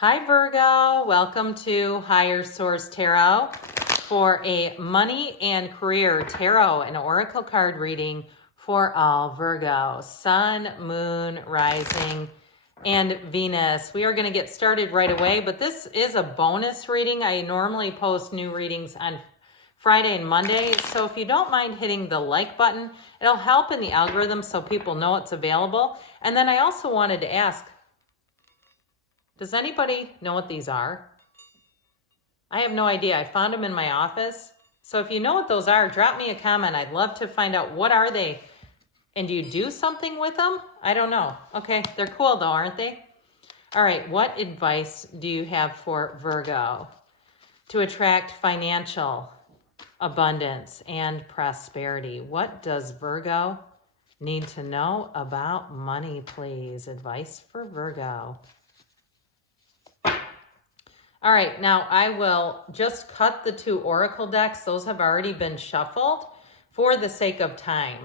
Hi Virgo, welcome to Higher Source Tarot for a money and career tarot and oracle card reading for all Virgo, Sun, Moon, Rising, and Venus. We are going to get started right away, but this is a bonus reading. I normally post new readings on Friday and Monday, so if you don't mind hitting the like button, it'll help in the algorithm so people know it's available. And then I also wanted to ask, does anybody know what these are? I have no idea. I found them in my office. So if you know what those are, drop me a comment. I'd love to find out what are they. And do you do something with them? I don't know. Okay, they're cool though, aren't they? All right, what advice do you have for Virgo to attract financial abundance and prosperity? What does Virgo need to know about money, please? Advice for Virgo. All right, now I will just cut the two oracle decks. Those have already been shuffled for the sake of time.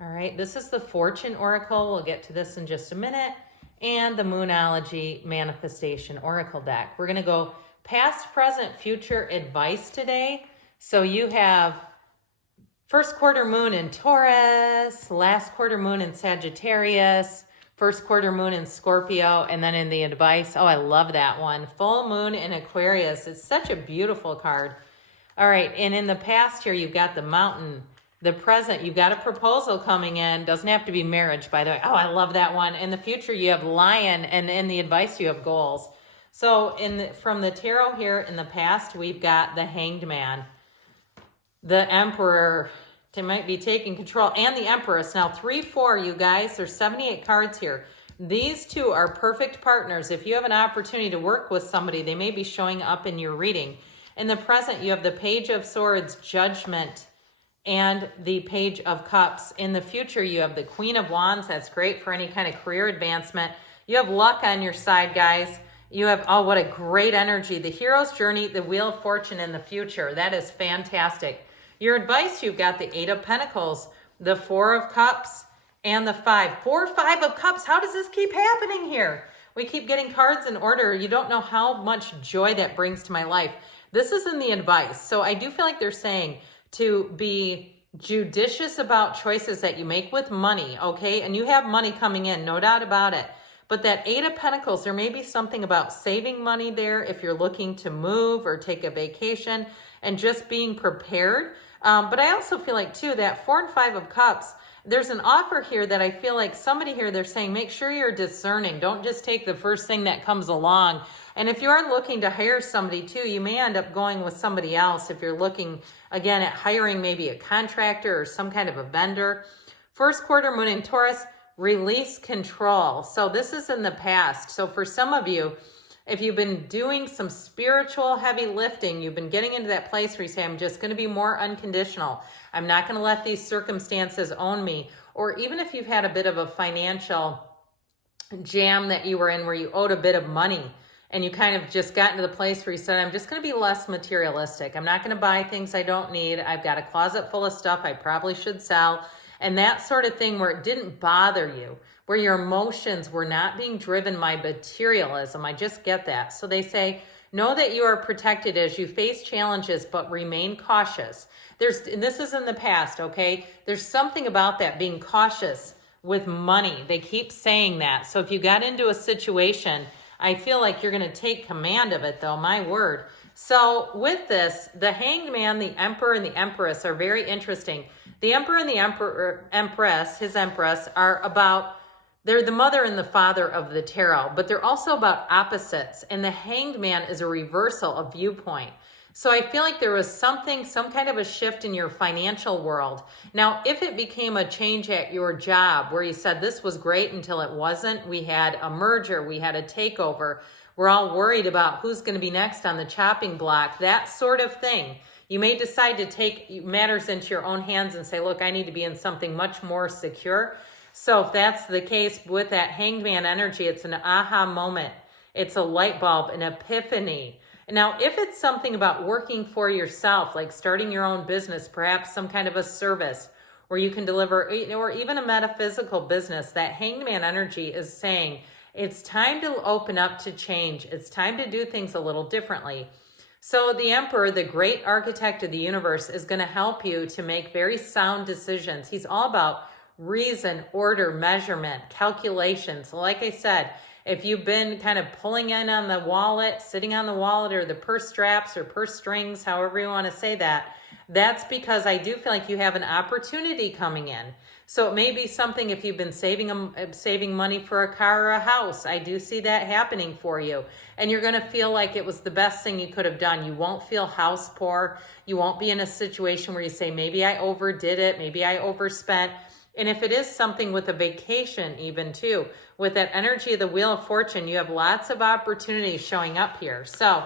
All right, this is the Fortune Oracle. We'll get to this in just a minute. And the Moonology Manifestation Oracle deck. We're going to go past, present, future advice today. So you have first quarter moon in Taurus, last quarter moon in Sagittarius, first quarter moon in Scorpio, and then in the advice, oh, I love that one. Full moon in Aquarius. It's such a beautiful card. All right, and in the past here, you've got the Mountain. The present, you've got a proposal coming in. Doesn't have to be marriage, by the way. Oh, I love that one. In the future, you have Lion, and in the advice, you have goals. So from the tarot here in the past, we've got the Hanged Man, the Emperor, they might be taking control, and the Empress. Now 3-4, you guys, there's 78 cards here. These two are perfect partners. If you have an opportunity to work with somebody, they may be showing up in your reading. In the present, you have the Page of Swords, Judgment, and the Page of Cups. In the future, you have the Queen of Wands. That's great for any kind of career advancement. You have luck on your side, guys. You have, oh, what a great energy. The Hero's Journey, the Wheel of Fortune in the future. That is fantastic. Your advice, you've got the 8 of Pentacles, the 4 of Cups, and the 5. 4, 5 of Cups. How does this keep happening here? We keep getting cards in order. You don't know how much joy that brings to my life. This is in the advice. So I do feel like they're saying to be judicious about choices that you make with money, okay? And you have money coming in, no doubt about it. But that 8 of Pentacles, there may be something about saving money there if you're looking to move or take a vacation and just being prepared. But I also feel like, too, that 4 and 5 of Cups, there's an offer here that I feel like somebody here, they're saying, make sure you're discerning. Don't just take the first thing that comes along. And if you are looking to hire somebody, too, you may end up going with somebody else if you're looking, again, at hiring maybe a contractor or some kind of a vendor. First quarter moon in Taurus, release control. So this is in the past. So for some of you, if you've been doing some spiritual heavy lifting, you've been getting into that place where you say, I'm just going to be more unconditional. I'm not going to let these circumstances own me. Or even if you've had a bit of a financial jam that you were in where you owed a bit of money and you kind of just got into the place where you said, I'm just going to be less materialistic. I'm not going to buy things I don't need. I've got a closet full of stuff I probably should sell. And that sort of thing where it didn't bother you, where your emotions were not being driven by materialism. I just get that. So they say, know that you are protected as you face challenges, but remain cautious. And this is in the past, okay? There's something about that, being cautious with money. They keep saying that. So if you got into a situation, I feel like you're going to take command of it, though, my word. So with this, the Hanged Man, the Emperor, and the Empress are very interesting. The Emperor and the Empress, his Empress, are about, they're the mother and the father of the tarot, but they're also about opposites. And the Hanged Man is a reversal of viewpoint. So I feel like there was something, some kind of a shift in your financial world. Now, if it became a change at your job where you said this was great until it wasn't, we had a merger, we had a takeover, we're all worried about who's going to be next on the chopping block, that sort of thing. You may decide to take matters into your own hands and say, look, I need to be in something much more secure. So if that's the case with that Hanged Man energy, it's an aha moment. It's a light bulb, an epiphany. Now, if it's something about working for yourself, like starting your own business, perhaps some kind of a service where you can deliver, or even a metaphysical business, that Hanged Man energy is saying, It's time to open up to change. It's time to do things a little differently. So the Emperor, the great architect of the universe, is going to help you to make very sound decisions. He's all about reason, order, measurement, calculations. Like I said, if you've been kind of pulling in on the wallet, sitting on the wallet or the purse straps or purse strings, however you want to say that, that's because I do feel like you have an opportunity coming in. So it may be something if you've been saving money for a car or a house. I do see that happening for you. And you're going to feel like it was the best thing you could have done. You won't feel house poor. You won't be in a situation where you say, maybe I overdid it. Maybe I overspent. And if it is something with a vacation even too, with that energy of the Wheel of Fortune, you have lots of opportunities showing up here. So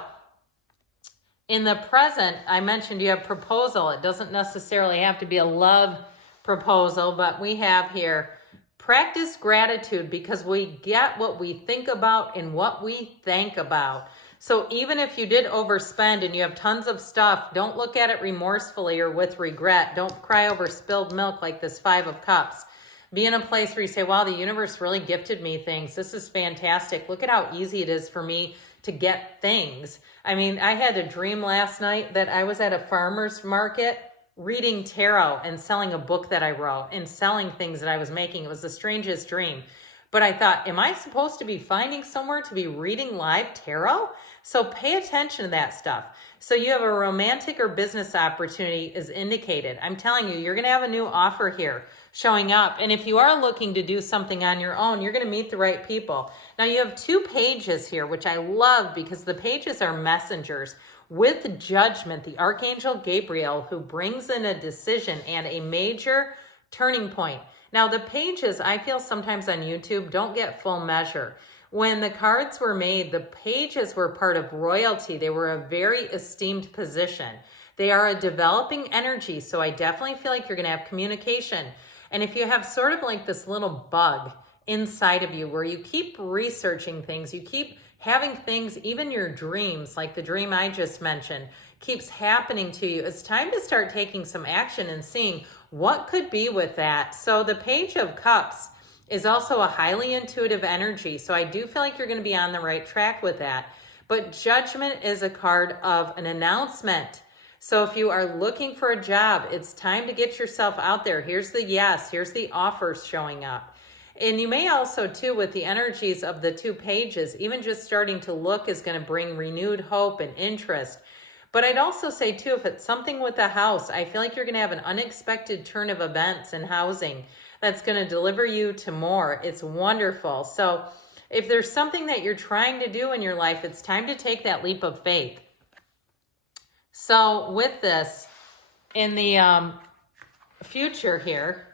in the present, I mentioned you have proposal. It doesn't necessarily have to be a love proposal, but we have here, practice gratitude because we get what we think about and what we think about. So even if you did overspend and you have tons of stuff, don't look at it remorsefully or with regret. Don't cry over spilled milk like this 5 of Cups. Be in a place where you say, wow, the universe really gifted me things. This is fantastic. Look at how easy it is for me to get things. I mean, I had a dream last night that I was at a farmer's market reading tarot and selling a book that I wrote and selling things that I was making. It was the strangest dream. But I thought, am I supposed to be finding somewhere to be reading live tarot? So pay attention to that stuff. So you have a romantic or business opportunity is indicated. I'm telling you, you're going to have a new offer here showing up. And if you are looking to do something on your own, you're going to meet the right people. Now you have 2 pages here, which I love because the pages are messengers. With judgment, the Archangel Gabriel, who brings in a decision and a major turning point. Now, the pages, I feel sometimes on YouTube, don't get full measure. When the cards were made, the pages were part of royalty. They were a very esteemed position. They are a developing energy, so I definitely feel like you're going to have communication. And if you have sort of like this little bug inside of you where you keep researching things, you keep having things, even your dreams, like the dream I just mentioned, keeps happening to you, it's time to start taking some action and seeing what could be with that. So the Page of Cups is also a highly intuitive energy. So I do feel like you're going to be on the right track with that. But Judgment is a card of an announcement. So if you are looking for a job, it's time to get yourself out there. Here's the yes, here's the offers showing up. And you may also, too, with the energies of the 2 pages, even just starting to look is going to bring renewed hope and interest. But I'd also say, too, if it's something with a house, I feel like you're going to have an unexpected turn of events in housing that's going to deliver you to more. It's wonderful. So if there's something that you're trying to do in your life, it's time to take that leap of faith. So with this, in the future here,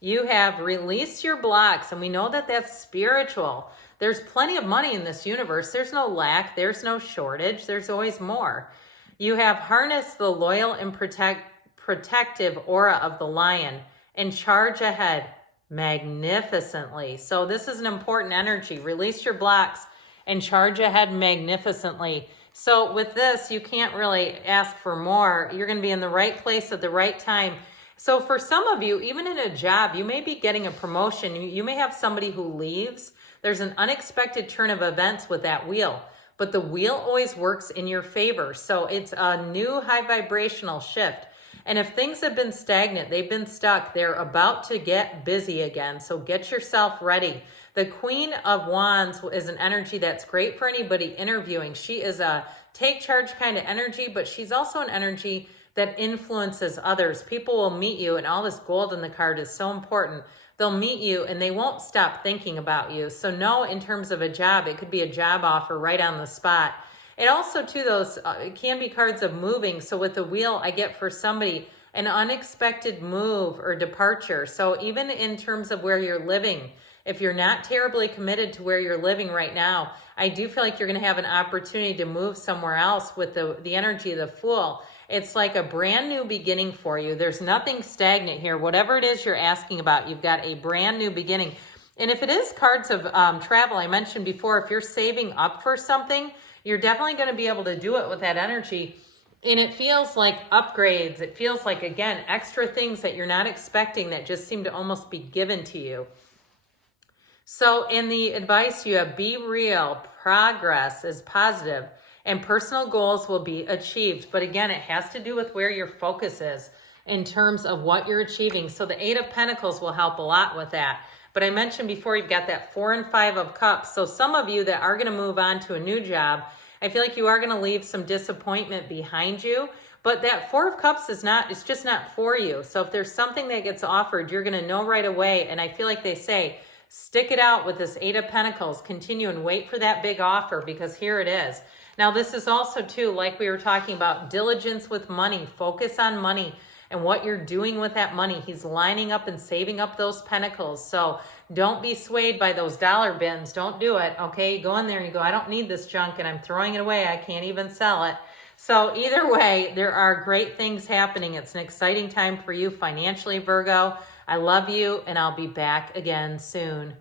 you have released your blocks, and we know that that's spiritual. There's plenty of money in this universe. There's no lack. There's no shortage. There's always more. You have harnessed the loyal and protective aura of the lion and charge ahead magnificently. So this is an important energy. Release your blocks and charge ahead magnificently. So with this, you can't really ask for more. You're going to be in the right place at the right time. So for some of you, even in a job, you may be getting a promotion. You may have somebody who leaves. There's an unexpected turn of events with that wheel, but the wheel always works in your favor. So it's a new high vibrational shift. And if things have been stagnant, they've been stuck, they're about to get busy again. So get yourself ready. The Queen of Wands is an energy that's great for anybody interviewing. She is a take charge kind of energy, but she's also an energy that influences others. People will meet you, and all this gold in the card is so important. They'll meet you and they won't stop thinking about you. So no, in terms of a job, it could be a job offer right on the spot. It also, too, those it can be cards of moving. So with the wheel, I get for somebody an unexpected move or departure. So even in terms of where you're living, if you're not terribly committed to where you're living right now, I do feel like you're going to have an opportunity to move somewhere else with the energy of the Fool. It's like a brand new beginning for you. There's nothing stagnant here. Whatever it is you're asking about, you've got a brand new beginning. And if it is cards of travel, I mentioned before, if you're saving up for something, you're definitely going to be able to do it with that energy. And it feels like upgrades. It feels like, again, extra things that you're not expecting that just seem to almost be given to you. So in the advice, you have be real, progress is positive, and personal goals will be achieved. But again, it has to do with where your focus is in terms of what you're achieving. So the Eight of Pentacles will help a lot with that. But I mentioned before, you've got that 4 and 5 of Cups. So some of you that are going to move on to a new job, I feel like you are going to leave some disappointment behind you. But that 4 of Cups is not, it's just not for you. So if there's something that gets offered, you're going to know right away. And I feel like they say, stick it out with this 8 of Pentacles. Continue and wait for that big offer, because here it is. Now, this is also, too, like we were talking about, diligence with money. Focus on money and what you're doing with that money. He's lining up and saving up those pentacles. So don't be swayed by those dollar bins. Don't do it, okay? You go in there and you go, I don't need this junk and I'm throwing it away. I can't even sell it. So either way, there are great things happening. It's an exciting time for you financially, Virgo. I love you, and I'll be back again soon.